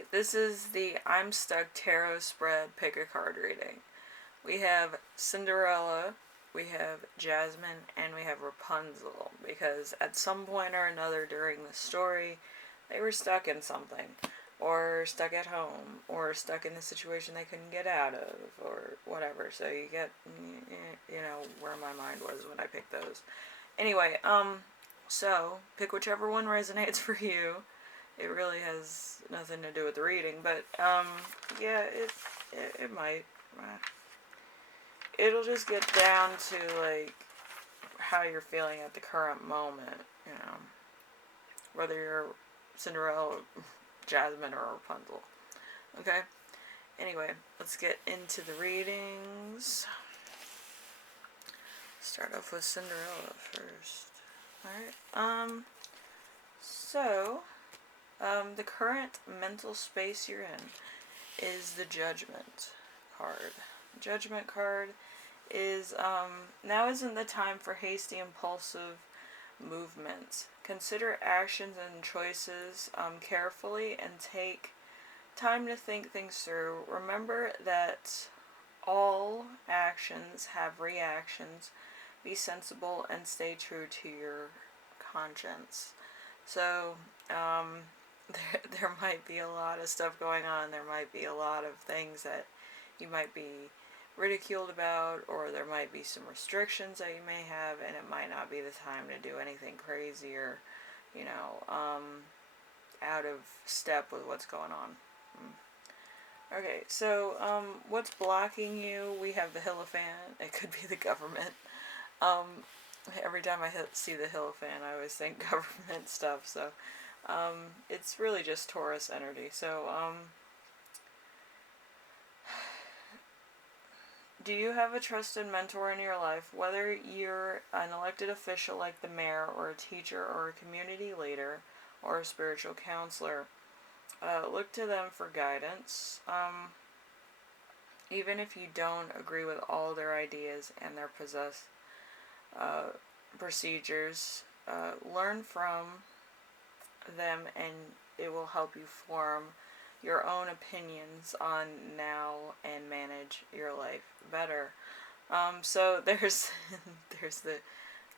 Okay, this is the I'm Stuck Tarot Spread Pick a Card reading. We have Cinderella, we have Jasmine, and we have Rapunzel, because at some point or another during the story, they were stuck in something, or stuck at home, or stuck in a situation they couldn't get out of, or whatever. So you get, where my mind was when I picked those. Anyway, so pick whichever one resonates for you. It really has nothing to do with the reading, but yeah, it might. It'll just get down to like how you're feeling at the current moment, whether you're Cinderella, Jasmine, or Rapunzel. Okay. Anyway, let's get into the readings. Start off with Cinderella first. Alright. The current mental space you're in is the Judgment card. Judgment card is, now isn't the time for hasty, impulsive movements. Consider actions and choices carefully and take time to think things through. Remember that all actions have reactions. Be sensible and stay true to your conscience. So, there might be a lot of stuff going on. There might be a lot of things that you might be ridiculed about, or there might be some restrictions that you may have, and it might not be the time to do anything crazy or, out of step with what's going on. Okay, so, what's blocking you? We have the Hierophant. It could be the government. Every time I see the Hierophant, I always think government stuff, so, it's really just Taurus energy. So, do you have a trusted mentor in your life? Whether you're an elected official like the mayor, or a teacher, or a community leader, or a spiritual counselor, look to them for guidance. Even if you don't agree with all their ideas and their procedures, learn from them, and it will help you form your own opinions on now and manage your life better. So there's there's the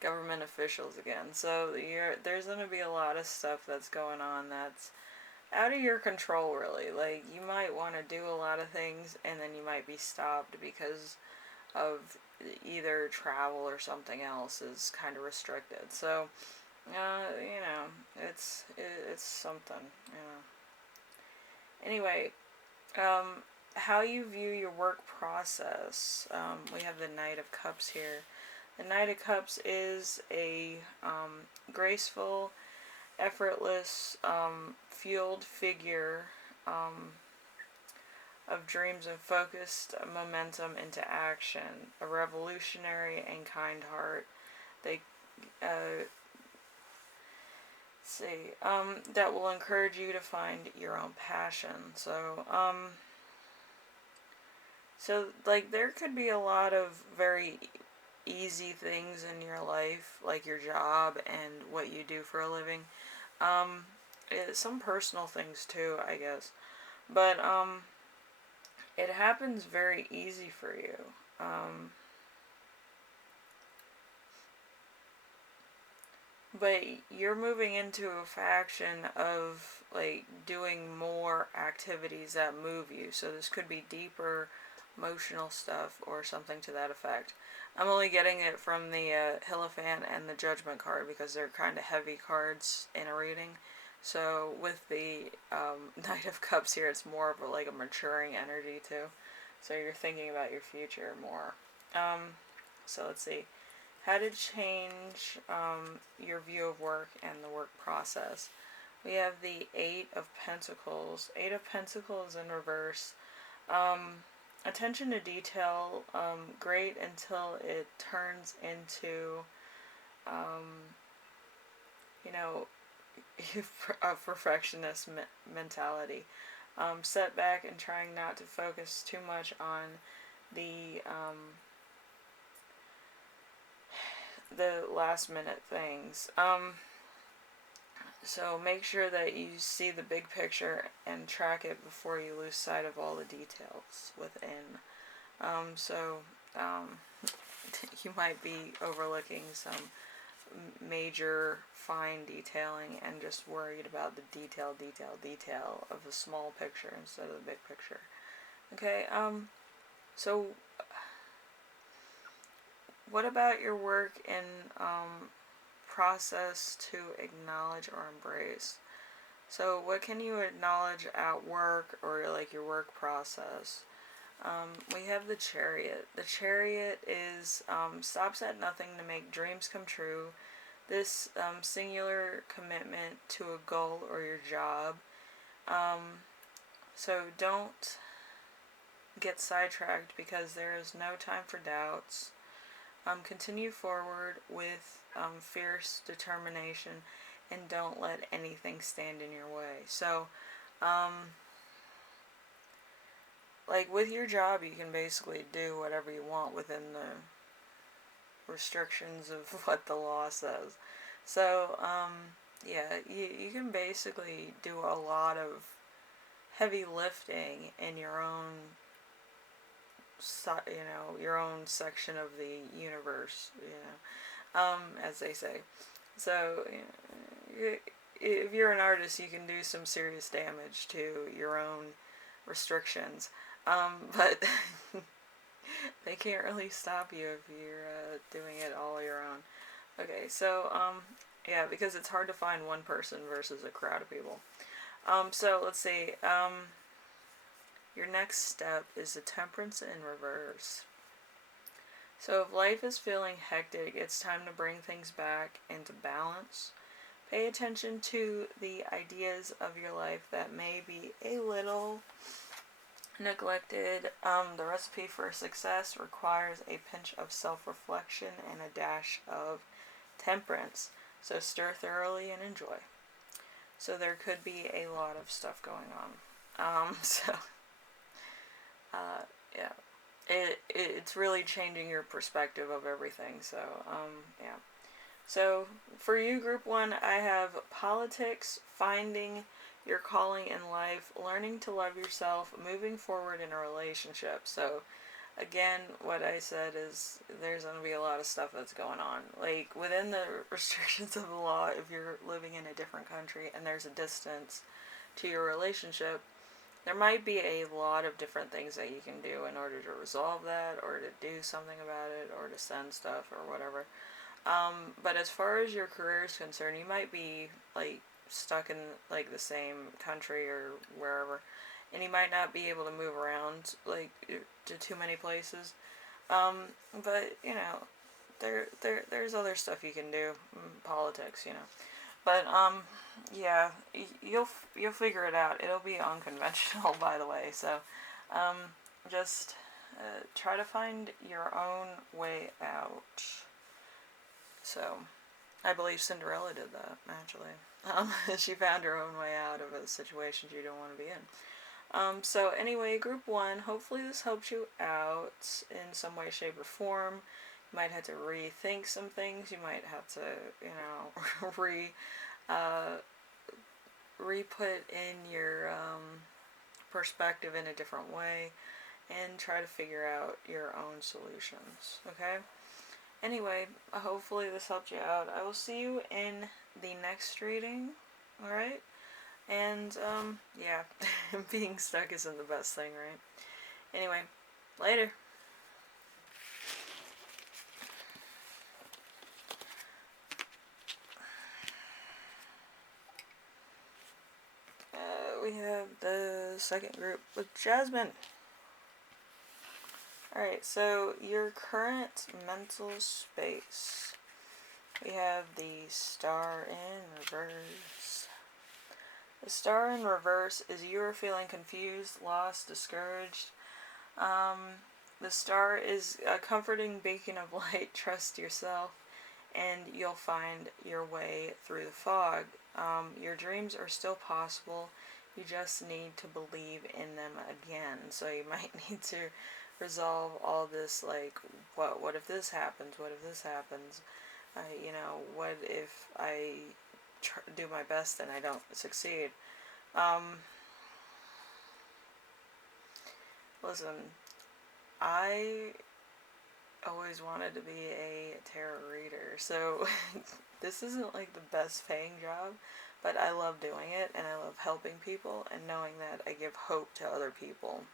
government officials again. So there's going to be a lot of stuff that's going on that's out of your control, really. Like, you might want to do a lot of things, and then you might be stopped because of either travel or something else is kind of restricted. So, it's something, Anyway, how you view your work process. We have the Knight of Cups here. The Knight of Cups is a graceful, effortless, fueled figure of dreams and focused momentum into action. A revolutionary and kind heart. They that will encourage you to find your own passion. So, there could be a lot of very easy things in your life, like your job and what you do for a living. Some personal things too, I guess. But, it happens very easy for you. But you're moving into a faction of, like, doing more activities that move you. So this could be deeper emotional stuff or something to that effect. I'm only getting it from the Hierophant and the Judgment card because they're kind of heavy cards in a reading. So with the Knight of Cups here, it's more of a maturing energy too. So you're thinking about your future more. So let's see. How to change your view of work and the work process. We have the Eight of Pentacles. Eight of Pentacles in reverse. Attention to detail, great until it turns into, a perfectionist mentality. Set back and trying not to focus too much on the last minute things. So make sure that you see the big picture and track it before you lose sight of all the details within. So you might be overlooking some major fine detailing and just worried about the detail of the small picture instead of the big picture. Okay, so what about your work in process to acknowledge or embrace? So what can you acknowledge at work or like your work process? We have the Chariot. The Chariot is stops at nothing to make dreams come true. This singular commitment to a goal or your job. So don't get sidetracked because there is no time for doubts. Continue forward with fierce determination and don't let anything stand in your way. So, like with your job, you can basically do whatever you want within the restrictions of what the law says. So, yeah, you can basically do a lot of heavy lifting in your own, your own section of the universe, as they say. So, if you're an artist, you can do some serious damage to your own restrictions. But they can't really stop you if you're doing it all your own. Okay, so, yeah, because it's hard to find one person versus a crowd of people. So let's see. Your next step is the temperance in reverse. So if life is feeling hectic, it's time to bring things back into balance. Pay attention to the ideas of your life that may be a little neglected. The recipe for success requires a pinch of self-reflection and a dash of temperance. So stir thoroughly and enjoy. So there could be a lot of stuff going on. Yeah. It's really changing your perspective of everything. So, yeah. So, for you, Group 1, I have politics, finding your calling in life, learning to love yourself, moving forward in a relationship. So, again, what I said is there's going to be a lot of stuff that's going on. Like, within the restrictions of the law, if you're living in a different country and there's a distance to your relationship, there might be a lot of different things that you can do in order to resolve that, or to do something about it, or to send stuff, or whatever. But as far as your career is concerned, you might be, like, stuck in, like, the same country or wherever, and you might not be able to move around, like, to too many places. But, there's other stuff you can do, politics, But, yeah, you'll figure it out. It'll be unconventional, by the way, so, just, try to find your own way out. So, I believe Cinderella did that, actually. She found her own way out of a situation she didn't want to be in. So anyway, Group 1, hopefully this helps you out in some way, shape, or form. You might have to rethink some things. You might have to, re-put in your perspective in a different way and try to figure out your own solutions, okay? Anyway, hopefully this helped you out. I will see you in the next reading, alright? And, yeah, being stuck isn't the best thing, right? Anyway, later. We have the second group with Jasmine. Alright, so your current mental space. We have the Star in reverse. The Star in reverse is you are feeling confused, lost, discouraged. The Star is a comforting beacon of light. Trust yourself, and you'll find your way through the fog. Your dreams are still possible. You just need to believe in them again. So you might need to resolve all this, like, what if this happens? What if this happens? What if I do my best and I don't succeed. Listen, I always wanted to be a tarot reader, so this isn't like the best paying job, but I love doing it and I love helping people and knowing that I give hope to other people.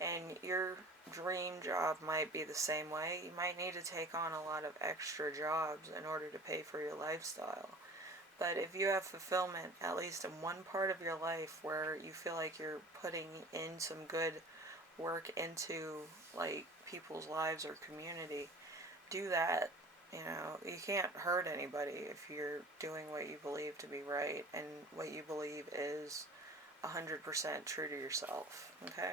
And your dream job might be the same way. You might need to take on a lot of extra jobs in order to pay for your lifestyle. But if you have fulfillment, at least in one part of your life where you feel like you're putting in some good work into like people's lives or community, do that. You know, you can't hurt anybody if you're doing what you believe to be right and what you believe is 100% true to yourself. Okay?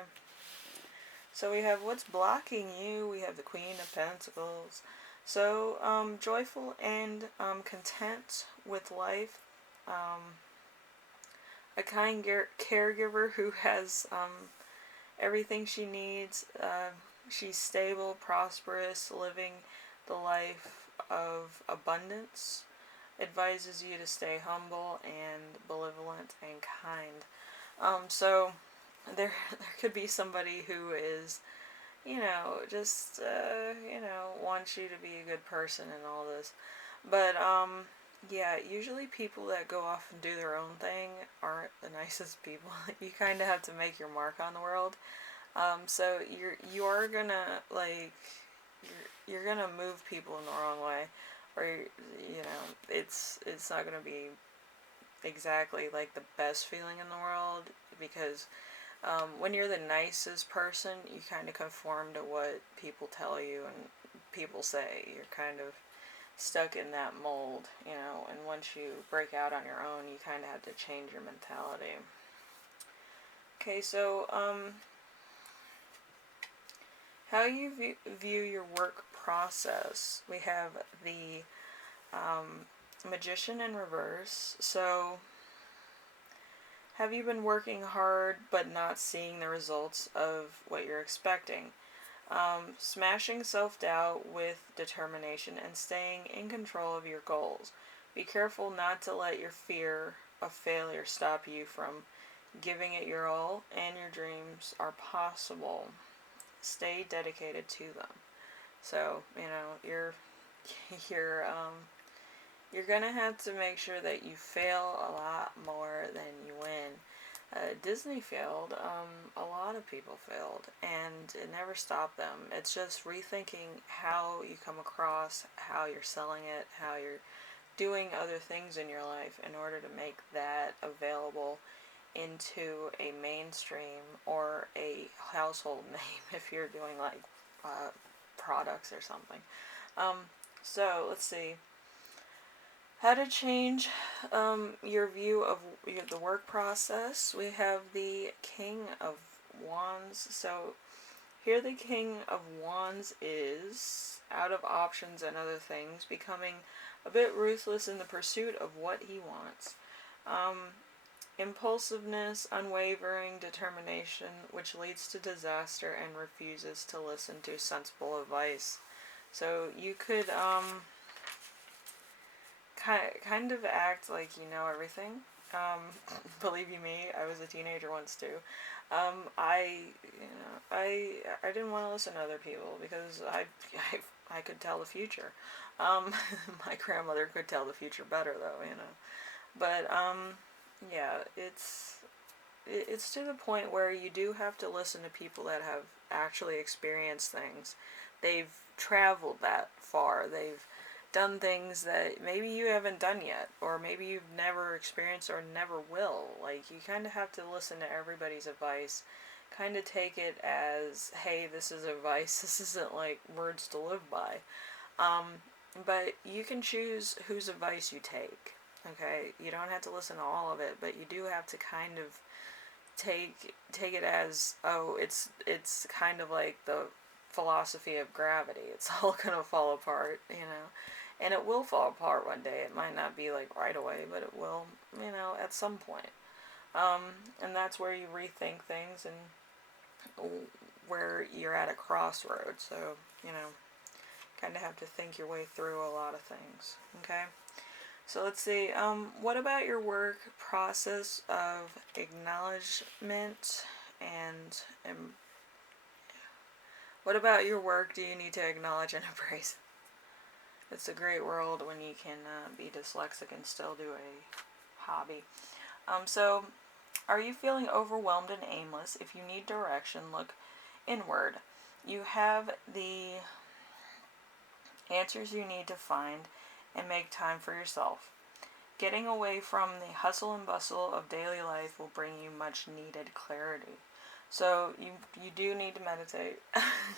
So we have what's blocking you. We have the Queen of Pentacles. So, joyful and content with life. A kind caregiver who has everything she needs. She's stable, prosperous, living the life of abundance. Advises you to stay humble and benevolent and kind. So there could be somebody who is, just, wants you to be a good person and all this. But, yeah, usually people that go off and do their own thing aren't the nicest people. You kind of have to make your mark on the world. So you're gonna, like, you're gonna move people in the wrong way. Or, it's not gonna be exactly, like, the best feeling in the world. Because when you're the nicest person, you kind of conform to what people tell you and people say. You're kind of stuck in that mold, and once you break out on your own, you kind of have to change your mentality. Okay, so, how you view your work process. We have the Magician in reverse. So, have you been working hard but not seeing the results of what you're expecting? Smashing self-doubt with determination and staying in control of your goals. Be careful not to let your fear of failure stop you from giving it your all, and your dreams are possible. Stay dedicated to them. So, you're you're gonna have to make sure that you fail a lot more than you win. Disney failed. A lot of people failed, and it never stopped them. It's just rethinking how you come across, how you're selling it, how you're doing other things in your life in order to make that available into a mainstream or a household name if you're doing like products or something. So let's see. How to change your view of the work process. We have the King of Wands. So here the King of Wands is out of options and other things, becoming a bit ruthless in the pursuit of what he wants. Impulsiveness, unwavering determination, which leads to disaster and refuses to listen to sensible advice. So you could kind of act like you know everything. Believe you me, I was a teenager once too. I didn't want to listen to other people because I could tell the future. My grandmother could tell the future better though, But yeah, it's to the point where you do have to listen to people that have actually experienced things. They've traveled that far. They've done things that maybe you haven't done yet, or maybe you've never experienced or never will. Like, you kind of have to listen to everybody's advice. Kind of take it as, hey, this is advice. This isn't like words to live by. But you can choose whose advice you take. Okay, you don't have to listen to all of it, but you do have to kind of take it as, oh, it's kind of like the philosophy of gravity. It's all gonna fall apart, and it will fall apart one day. It might not be like right away, but it will, at some point. And that's where you rethink things and where you're at a crossroads. So, kind of have to think your way through a lot of things. Okay. So let's see. What about your work process of acknowledgement and what about your work do you need to acknowledge and embrace? It's a great world when you can be dyslexic and still do a hobby. So are you feeling overwhelmed and aimless? If you need direction, look inward. You have the answers you need to find and make time for yourself. Getting away from the hustle and bustle of daily life will bring you much needed clarity. So you do need to meditate.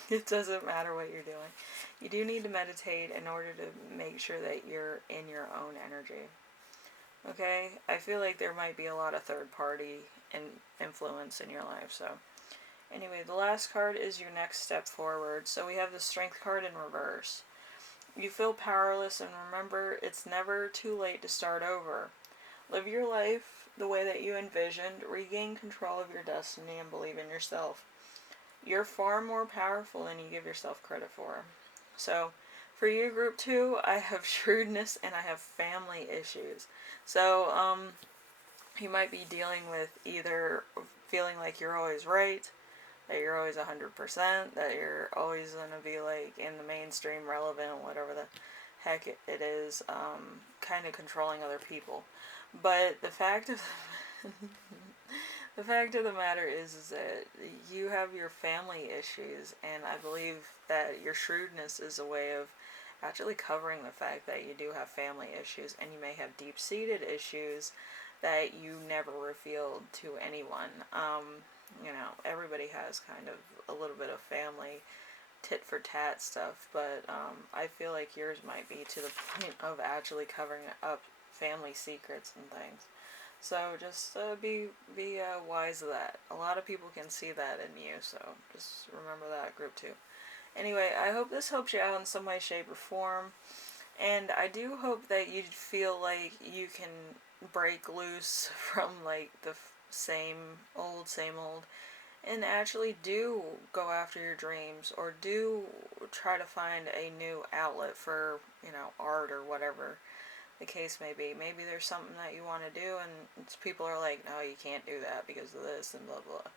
It doesn't matter what you're doing. You do need to meditate in order to make sure that you're in your own energy. Okay? I feel like there might be a lot of third party influence in your life. So anyway, the last card is your next step forward. So we have the Strength card in reverse. You feel powerless, and remember, it's never too late to start over. Live your life the way that you envisioned, regain control of your destiny, and believe in yourself. You're far more powerful than you give yourself credit for. So, for you, group 2, I have shrewdness and I have family issues. So, you might be dealing with either feeling like you're always right, that you're always 100%, that you're always going to be like in the mainstream, relevant, whatever the heck it is, kind of controlling other people. But the fact of the fact of the matter is that you have your family issues, and I believe that your shrewdness is a way of actually covering the fact that you do have family issues, and you may have deep-seated issues that you never revealed to anyone. Everybody has kind of a little bit of family tit for tat stuff, but I feel like yours might be to the point of actually covering up family secrets and things. So just be wise of that. A lot of people can see that in you, so just remember that, group 2. Anyway, I hope this helps you out in some way, shape, or form, and I do hope that you feel like you can break loose from like the same old, and actually do go after your dreams, or do try to find a new outlet for, art or whatever the case may be. Maybe there's something that you want to do and people are like, no, you can't do that because of this and blah blah.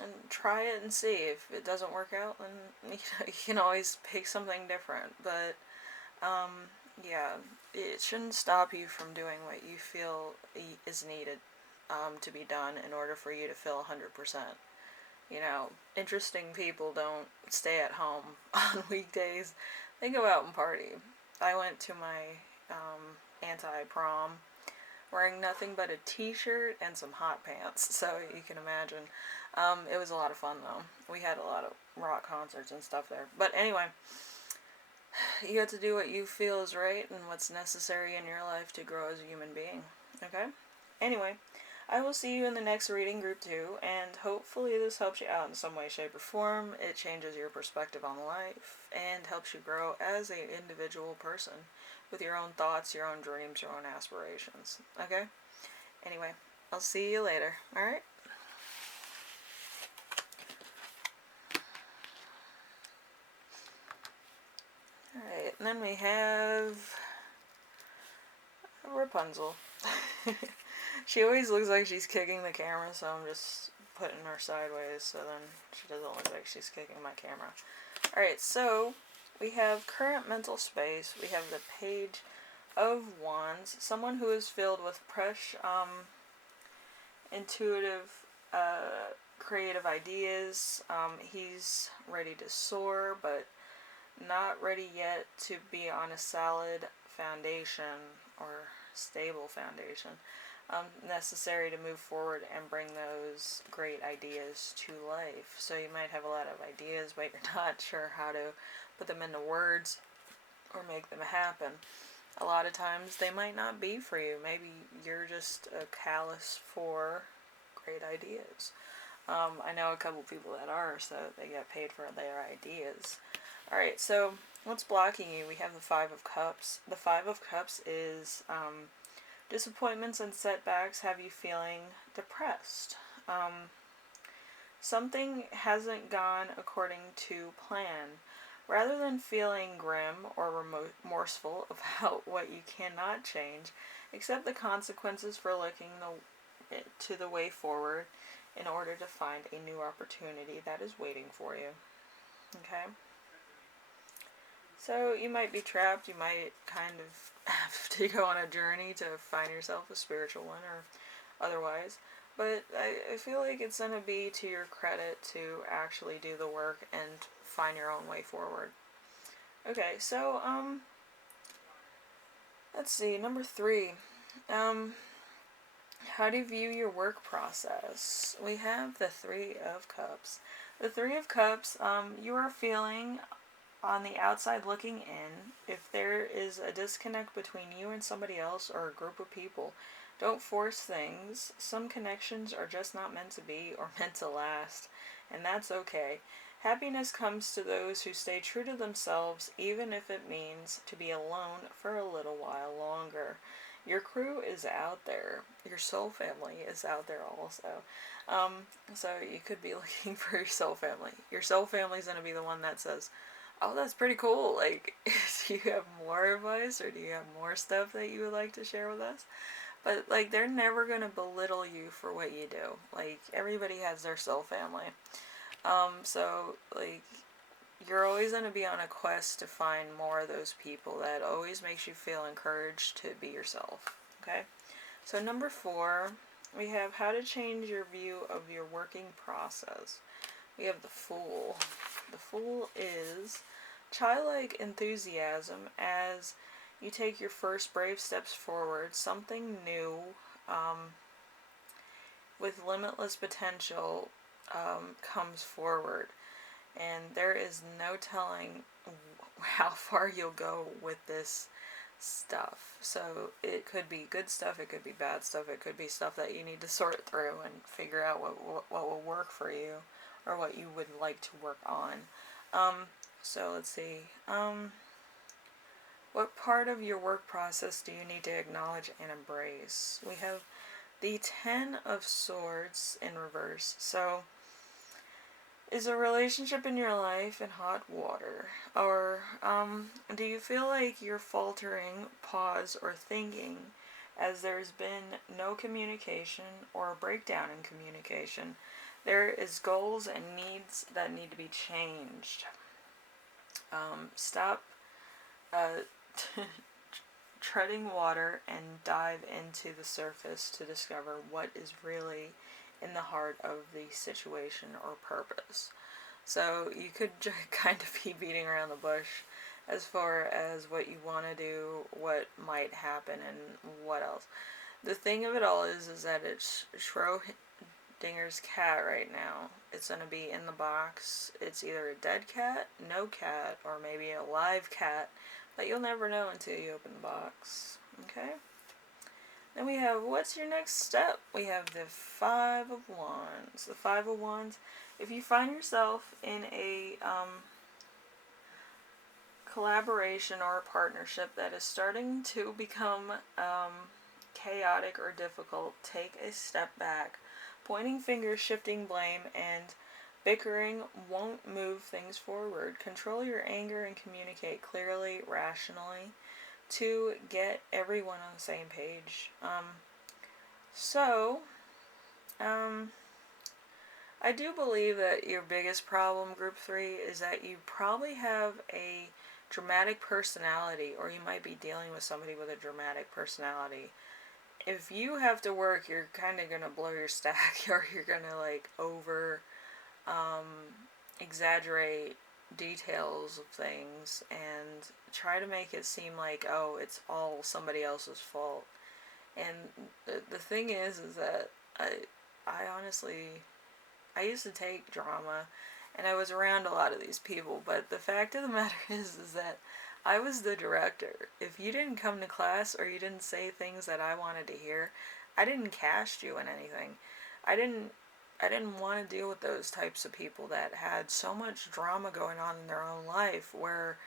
And try it and see. If it doesn't work out, then you can always pick something different. But yeah, it shouldn't stop you from doing what you feel is needed to be done in order for you to feel 100%. Interesting people don't stay at home on weekdays. They go out and party. I went to my anti-prom wearing nothing but a t-shirt and some hot pants, so you can imagine. It was a lot of fun, though. We had a lot of rock concerts and stuff there. But anyway, you have to do what you feel is right and what's necessary in your life to grow as a human being. Okay? Anyway, I will see you in the next reading, group 2, and hopefully this helps you out in some way, shape, or form. It changes your perspective on life and helps you grow as an individual person with your own thoughts, your own dreams, your own aspirations. Okay? Anyway, I'll see you later. Alright? Alright, and then we have Rapunzel. She always looks like she's kicking the camera, so I'm just putting her sideways so then she doesn't look like she's kicking my camera. Alright, so we have current mental space. We have the Page of Wands. Someone who is filled with fresh, intuitive, creative ideas. He's ready to soar, but not ready yet to be on a solid foundation or stable foundation. Necessary to move forward and bring those great ideas to life. So you might have a lot of ideas, but you're not sure how to put them into words or make them happen. A lot of times they might not be for you. Maybe you're just a callous for great ideas. I know a couple people that are, so they get paid for their ideas. Alright, so what's blocking you? We have the Five of Cups. The Five of Cups is disappointments and setbacks have you feeling depressed. Something hasn't gone according to plan. Rather than feeling grim or remorseful about what you cannot change, accept the consequences for looking to the way forward in order to find a new opportunity that is waiting for you. Okay? So you might be trapped, you might kind of have to go on a journey to find yourself a spiritual one or otherwise. But I feel like it's going to be to your credit to actually do the work and find your own way forward. Okay, so, let's see, number 3. How do you view your work process? We have the Three of Cups. The Three of Cups, you are feeling on the outside looking in, if there is a disconnect between you and somebody else or a group of people, don't force things. Some connections are just not meant to be or meant to last, and that's okay. Happiness comes to those who stay true to themselves, even if it means to be alone for a little while longer. Your crew is out there. Your soul family is out there also. So you could be looking for your soul family. Your soul family is going to be the one that says, oh, that's pretty cool. Like, do you have more advice or do you have more stuff that you would like to share with us? But, like, they're never going to belittle you for what you do. Like, everybody has their soul family. So, like, you're always going to be on a quest to find more of those people. That always makes you feel encouraged to be yourself. Okay? So, number 4, we have how to change your view of your working process. We have the Fool. The Fool is childlike enthusiasm as you take your first brave steps forward. Something new with limitless potential comes forward. And there is no telling how far you'll go with this stuff. So it could be good stuff, it could be bad stuff, it could be stuff that you need to sort through and figure out what will work for you or what you would like to work on. So let's see. What part of your work process do you need to acknowledge and embrace? We have the Ten of Swords in reverse. So, is a relationship in your life in hot water? Or do you feel like you're faltering, pause, or thinking as there's been no communication or a breakdown in communication? There is goals and needs that need to be changed. Stop treading water and dive into the surface to discover what is really in the heart of the situation or purpose. So you could kind of be beating around the bush as far as what you want to do, what might happen, and what else. The thing of it all is that it's Schrodinger's cat right now. It's going to be in the box. It's either a dead cat, no cat, or maybe a live cat, but you'll never know until you open the box. Okay? Then we have, what's your next step? We have the Five of Wands. The Five of Wands, if you find yourself in a collaboration or a partnership that is starting to become chaotic or difficult, take a step back. Pointing fingers, shifting blame, and bickering won't move things forward. Control your anger and communicate clearly, rationally, to get everyone on the same page. I do believe that your biggest problem, Group 3, is that you probably have a dramatic personality, or you might be dealing with somebody with a dramatic personality. If you have to work, you're kind of going to blow your stack, or you're going to, like, exaggerate details of things and try to make it seem like, oh, it's all somebody else's fault. And the thing is that I honestly, I used to take drama and I was around a lot of these people, but the fact of the matter is that I was the director. If you didn't come to class or you didn't say things that I wanted to hear, I didn't cast you in anything. I didn't want to deal with those types of people that had so much drama going on in their own life where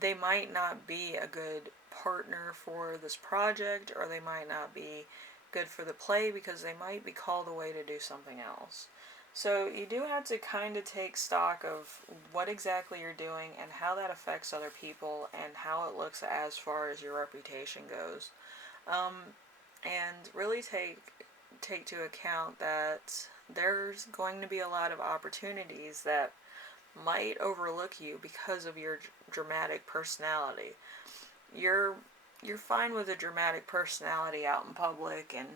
they might not be a good partner for this project, or they might not be good for the play because they might be called away to do something else. So you do have to kind of take stock of what exactly you're doing and how that affects other people and how it looks as far as your reputation goes. Um, and really take to account that there's going to be a lot of opportunities that might overlook you because of your dramatic personality. You're you're fine with a dramatic personality out in public and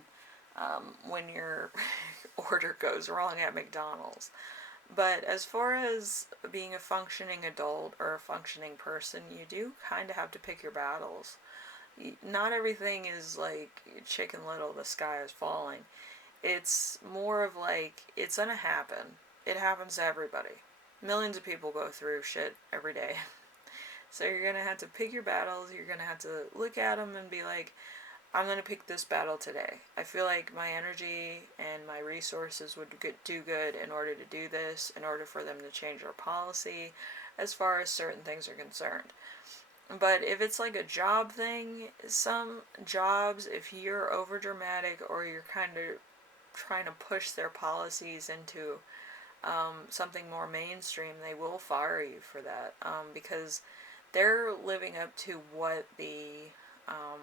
when your order goes wrong at McDonald's. But as far as being a functioning adult or a functioning person, you do kind of have to pick your battles. Not everything is like Chicken Little, the sky is falling. It's more of like, it's gonna happen. It happens to everybody. Millions of people go through shit every day. So you're gonna have to pick your battles. You're gonna have to look at them and be like, I'm gonna pick this battle today. I feel like my energy and my resources would do good in order to do this, in order for them to change their policy as far as certain things are concerned. But if it's like a job thing, some jobs, if you're over dramatic or you're kind of trying to push their policies into something more mainstream, they will fire you for that because they're living up to what um,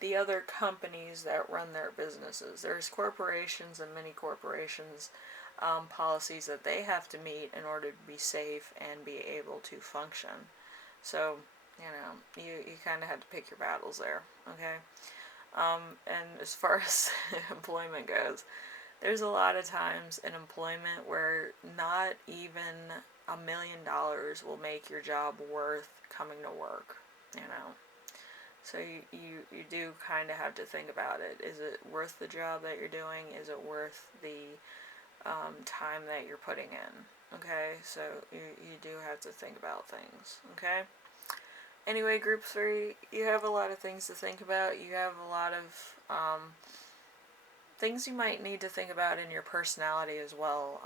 the other companies that run their businesses. There's corporations and many corporations policies that they have to meet in order to be safe and be able to function. So, you kind of have to pick your battles there, okay? And as far as employment goes, there's a lot of times in employment where not even $1 million will make your job worth coming to work, you know? So you do kind of have to think about it. Is it worth the job that you're doing? Is it worth the time that you're putting in? Okay, so you do have to think about things, okay? Anyway, group 3, you have a lot of things to think about. You have a lot of things you might need to think about in your personality as well.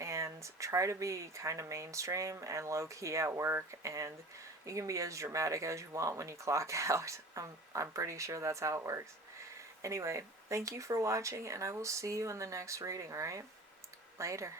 And try to be kind of mainstream and low-key at work, and you can be as dramatic as you want when you clock out. I'm pretty sure that's how it works. Anyway, thank you for watching, and I will see you in the next reading, alright? Later.